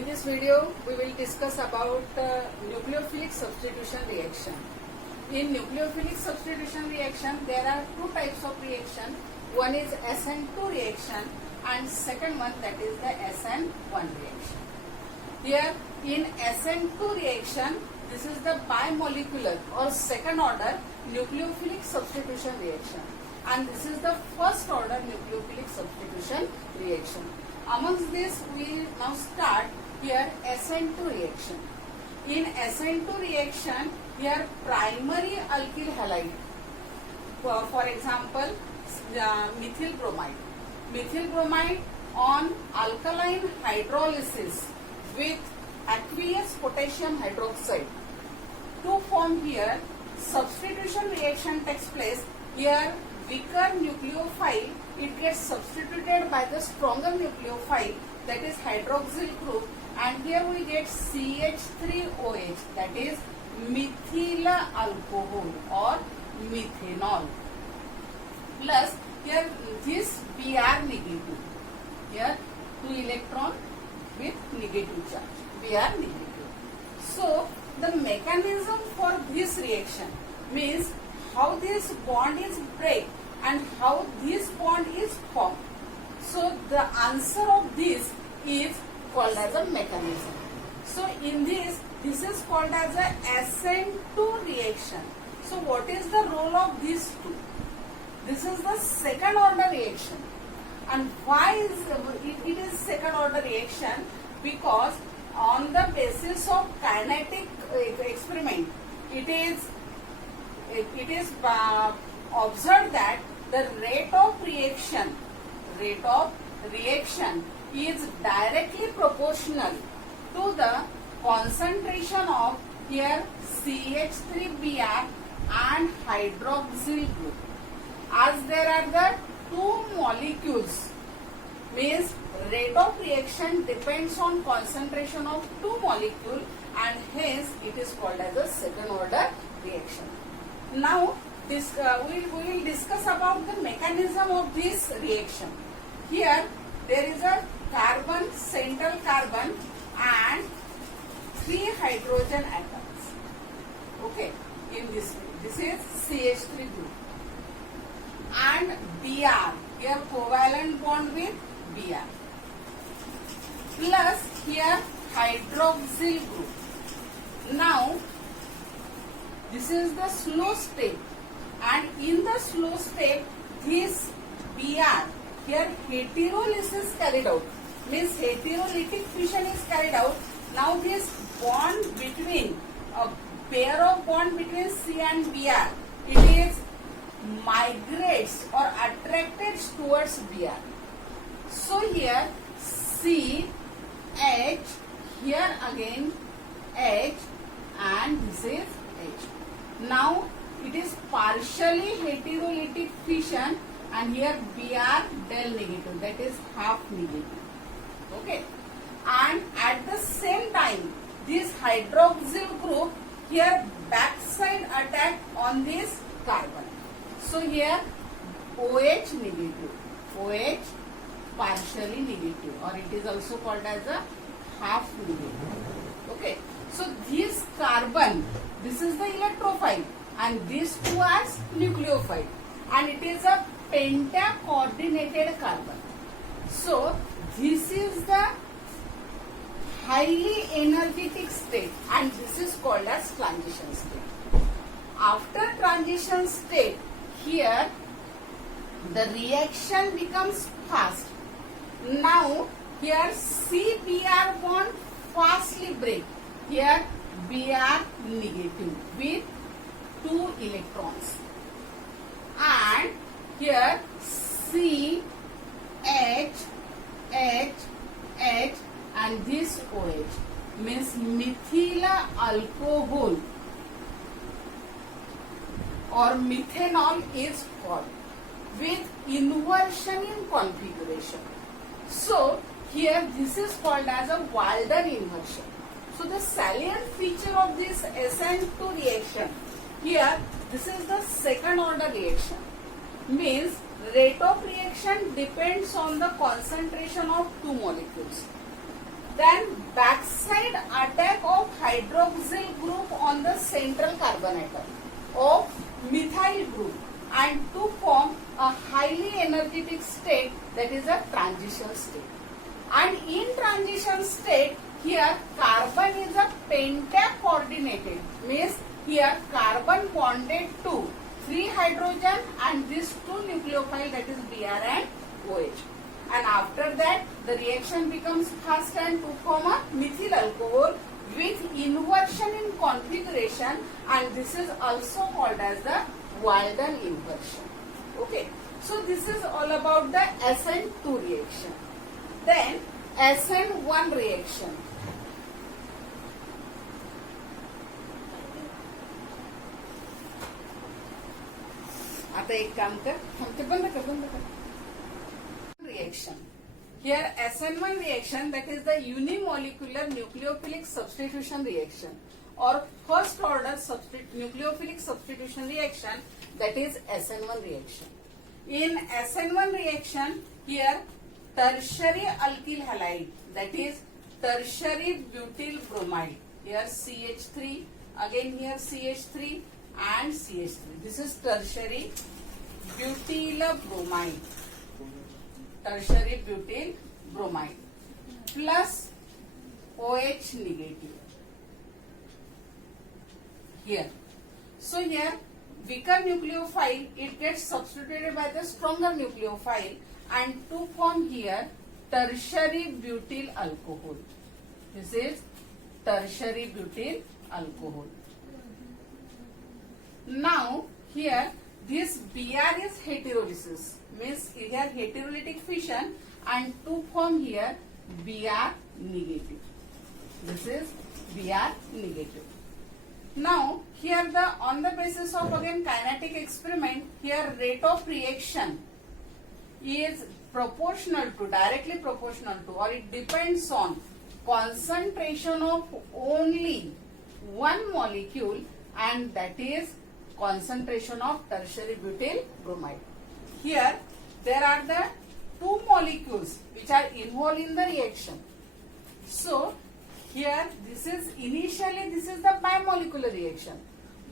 In this video, we will discuss about nucleophilic substitution reaction. In nucleophilic substitution reaction, there are two types of reaction. One is SN2 reaction and second one, that is the SN1 reaction. Here in SN2 reaction, this is the bimolecular or second order nucleophilic substitution reaction, and this is the first order nucleophilic substitution reaction. Amongst this, we now start here SN2 reaction. In SN2 reaction, here primary alkyl halide, for example, methyl bromide. Methyl bromide on alkaline hydrolysis with aqueous potassium hydroxide. To form here, substitution reaction takes place. Here, weaker nucleophile, it gets substituted by the stronger nucleophile, that is hydroxyl group, and here we get CH3OH, that is methyl alcohol or methanol. Plus here this Br negative. Here 2 electron with negative charge. Br negative. So the mechanism for this reaction means how this bond is break and how this bond is formed. So the answer of this is called as a mechanism. So in this is called as a SN2 reaction. So what is the role of these two? This is the second order reaction. And why is it is second order reaction? Because on the basis of kinetic experiment, it is observed that the rate of reaction is directly proportional to the concentration of here CH3Br and hydroxyl group. As there are the two molecules, means rate of reaction depends on concentration of two molecules, and hence it is called as a second order reaction. Now this we will discuss about the mechanism of this reaction. Here there is a carbon, central carbon and 3 hydrogen atoms. Okay, in this is CH3 group. And Br, here covalent bond with Br. Plus here hydroxyl group. Now this is the slow state, and in the slow state this Br, here heterolysis carried out, means heterolytic fission is carried out. Now this bond between a pair of bond between C and Br, it is migrates or attracted towards Br. So here C, H, here again H, and this is H. Now it is partially heterolytic fission, and here Br del negative, that is half negative. Okay, and at the same time this hydroxyl group here backside attack on this carbon. So here OH negative, OH partially negative, or it is also called as a half negative. Okay, so this carbon, this is the electrophile and these two are nucleophile, and it is a penta-coordinated carbon. So this is the highly energetic state, and this is called as transition state. After transition state, here the reaction becomes fast. Now here C-Br bond fastly break. Here Br negative with 2 electrons, and here C, H, H, H, and this OH means methyl alcohol or methanol is formed with inversion in configuration. So here this is called as a Walden inversion. So the salient feature of this SN2 reaction, here this is the second order reaction, means rate of reaction depends on the concentration of two molecules. then backside attack of hydroxyl group on the central carbon atom of methyl group and to form a highly energetic state, that is a transition state. And in transition state, here carbon is a pentac coordinated, means here carbon bonded to 3 hydrogen and these 2 nucleophile, that is Br and OH. And after that the reaction becomes fast and to form a methyl alcohol with inversion in configuration, and this is also called as the Walden inversion. Okay, so this is all about the SN2 reaction. Then SN1 reaction. आता एक काम कर, ते बंद कर. Reaction. Here SN1 reaction, that is the unimolecular nucleophilic substitution reaction or first order nucleophilic substitution reaction, that is SN1 reaction. In SN1 reaction, here tertiary alkyl halide, that is tertiary butyl bromide, here CH3, again here CH3 and CH3. This is tertiary butyl bromide. Tertiary butyl bromide plus OH negative here. So here weaker nucleophile, it gets substituted by the stronger nucleophile and to form here tertiary butyl alcohol. This is tertiary butyl alcohol. Now here this Br is heterolysis, means here heterolytic fission and to form here Br negative. This is Br negative. Now here on the basis of again kinetic experiment, here rate of reaction is directly proportional to, or it depends on concentration of only one molecule, and that is concentration of tertiary butyl bromide. Here there are the 2 molecules which are involved in the reaction. So here this is the bimolecular reaction,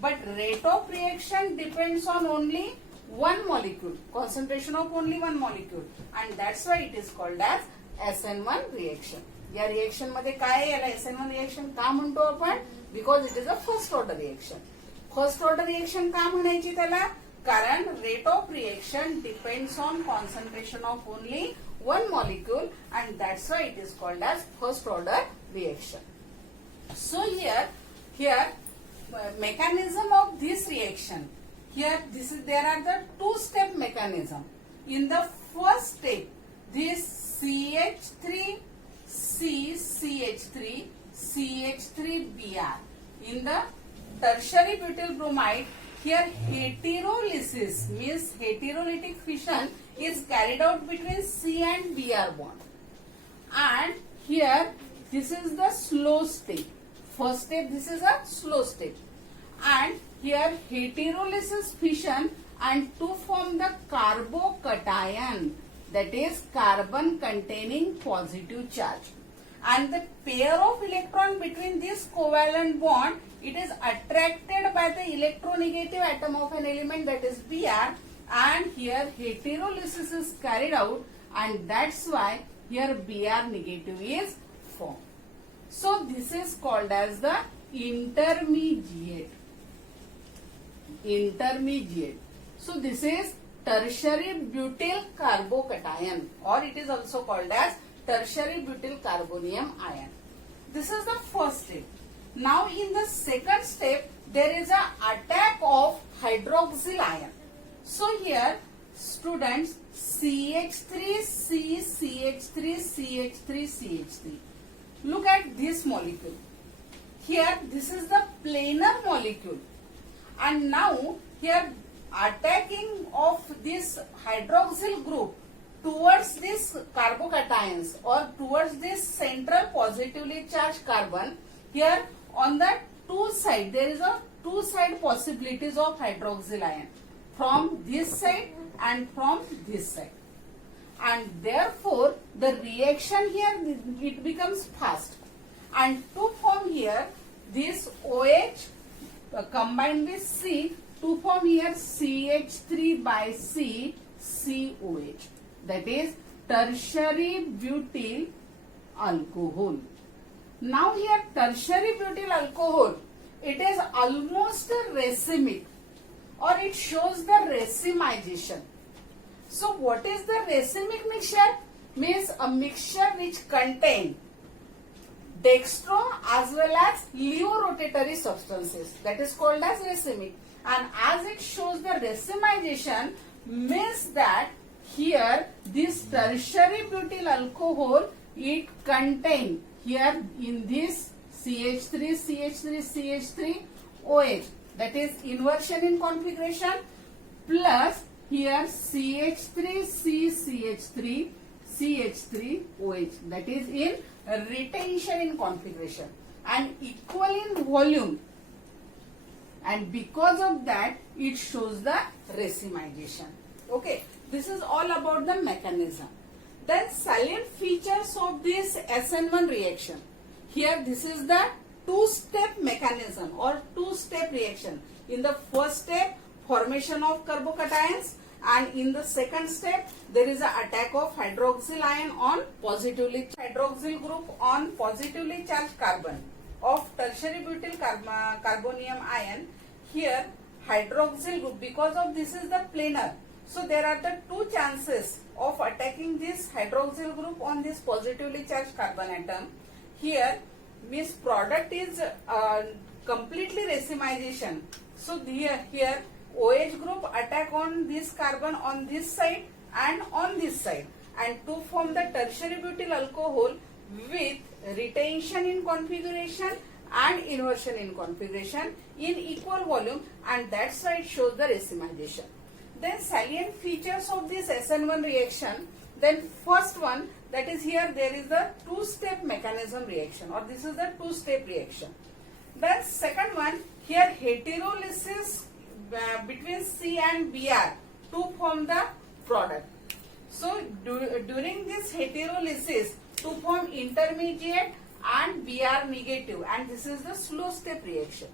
but rate of reaction depends on only one molecule, concentration of only one molecule, and that's why it is called as SN1 reaction. या reaction मध्ये काय याला SN1 reaction का म्हणतो आपण? Because it is a first order reaction. First order reaction का म्हणायची त्याला? कारण rate of reaction depends on concentration of only one molecule, and that's why it is called as first order reaction. So here mechanism of this reaction, here there are the 2-step mechanism. In the first step, this CH3 CH3 CH3Br. In the tertiary butyl bromide, here heterolysis means heterolytic fission is carried out between C and Br bond, and here this is the slow step. First step, this is a slow step, and here heterolysis fission and to form the carbocation, that is carbon containing positive charge, and the pair of electron between this covalent bond, it is attracted by the electronegative atom of an element, that is Br, and here heterolysis is carried out, and that's why here Br negative is formed. So this is called as the intermediate. So this is tertiary butyl carbocation, or it is also called as tertiary butyl carbonium ion. This is the first step. Now in the second step, there is an attack of hydroxyl ion. So here students, CH3 C CH3 CH3 CH3. Look at this molecule. Here this is the planar molecule, and now here attacking of this hydroxyl group towards this carbocations or towards this central positively charged carbon. Here on the two side, there is a two side possibilities of hydroxyl ion, from this side and from this side. And and therefore the reaction here it becomes fast. And to form here this OH combined with C to form here CH3 by C COH, that is tertiary butyl alcohol. Now here tertiary butyl alcohol, it is almost racemic, or it shows the racemization. So what is the racemic mixture? Means a mixture which contain dextro as well as leo-rotatory substances, that is called as racemic. And as it shows the racemization, means that here this tertiary butyl alcohol, it contain here in this CH3, CH3, CH3, OH, that is inversion in configuration, plus here CH3, CCH3, CH3, OH, that is in retention in configuration, and equal in volume, and because of that it shows the racemization. Okay, this is all about the mechanism. Then salient features of this SN1 reaction. Here this is the two-step mechanism or two-step reaction. In the first step, formation of carbocations, and in the second step there is an attack of hydroxyl ion on positively hydroxyl group on positively charged carbon of tertiary butyl carbonium ion. Here hydroxyl group, because of this is the planar, so there are the two chances of attacking this hydroxyl group on this positively charged carbon atom. Here means product is completely racemization, so here OH group attack on this carbon on this side and on this side, and to form the tertiary butyl alcohol with retention in configuration and inversion in configuration in equal volume, and that's why it shows the racemization. Then salient features of this SN1 reaction. Then first one, that is here there is the two-step mechanism reaction, or this is the two-step reaction. Then second one, here heterolysis between C and Br to form the product. So during this heterolysis to form intermediate and Br negative, and this is the slow step reaction.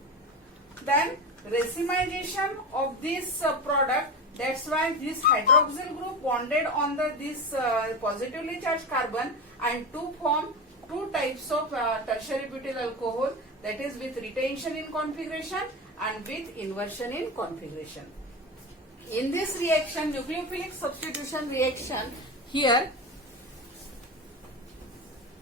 Then racemization of this product, that's why this hydroxyl group bonded on this positively charged carbon, and to form two types of tertiary butyl alcohol, that is with retention in configuration and with inversion in configuration. In this reaction, nucleophilic substitution reaction, here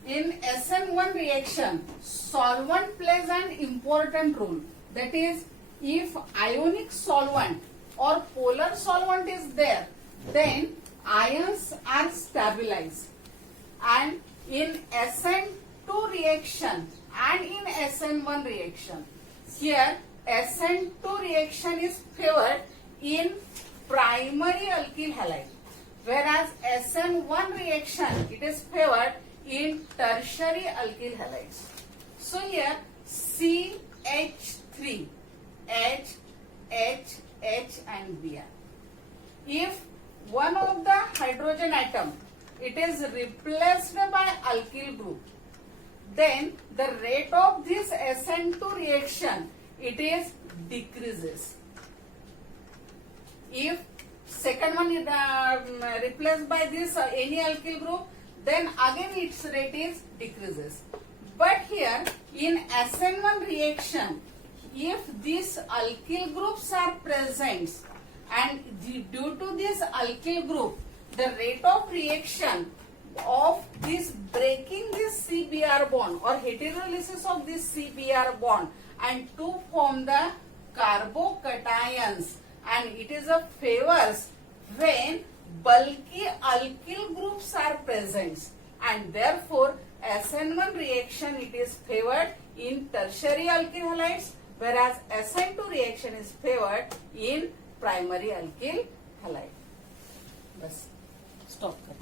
in SN1 reaction, solvent plays an important role. That is, if ionic solvent or polar solvent is there, then ions are stabilized. And in SN2 reaction and in SN1 reaction, here SN2 reaction is favored in primary alkyl halide, whereas SN1 reaction it is favored in tertiary alkyl halides. So here CH3, H, H, H and Br. If one of the hydrogen atom it is replaced by alkyl group, then the rate of this SN2 reaction it is decreases. If second one is replaced by this any alkyl group, then again its rate is decreases. But here in SN1 reaction, if these alkyl groups are present, and due to this alkyl group, the rate of reaction of this breaking this CBr bond or heterolysis of this CBr bond and to form the carbocations, and it is a favors when bulky alkyl groups are present, and therefore SN1 reaction it is favored in tertiary alkyl halides, whereas SN2 reaction is favored in primary alkyl halide. Bus stop कर